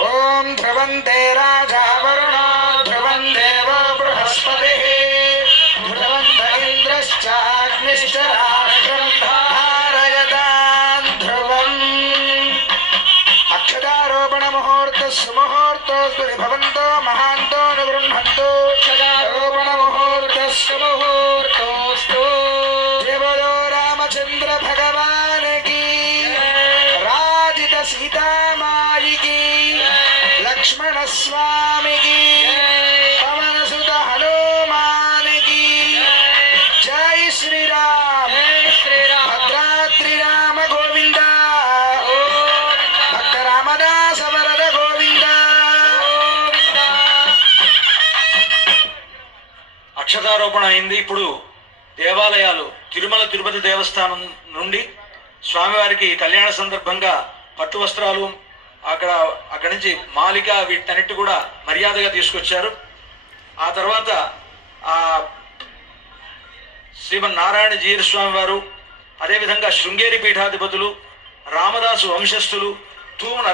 ओम ध्रुवन्ते राजा वरुणो ध्रुवं देवो बृहस्पतिः ध्रुवन्त इन्द्रश्चाग्निश्च राष्ट्रं धारयतां ध्रुवम् अक्षतारोपण मुहूर्त सुमुहूर्तोऽस्तु भवन्तो महान्तो निगृह्णन्तु अक्षतारोपण मुहूर्त सुमुहूर्तोऽस्तु देवो रामचंद्र भगवान की राजित सीता माई की लक्ष्मण स्वामी की पवन सुत हनुमान की जय श्री राम भद्राद्रि राम गोविंद भक्त रामदास वरद गोविंद అక్షతారోపణ అయింది. ఇప్పుడు దేవాలయాలు తిరుమల తిరుపతి దేవస్థానం నుండి స్వామివారికి కళ్యాణ సందర్భంగా పట్టు వస్త్రాలు అక్కడి నుంచి మాలిక వీటన్నిటి కూడా మర్యాదగా తీసుకొచ్చారు. ఆ తర్వాత ఆ శ్రీమన్నారాయణ జీర స్వామి వారు, అదేవిధంగా శృంగేరి పీఠాధిపతులు, రామదాసు వంశస్థులు, తూమున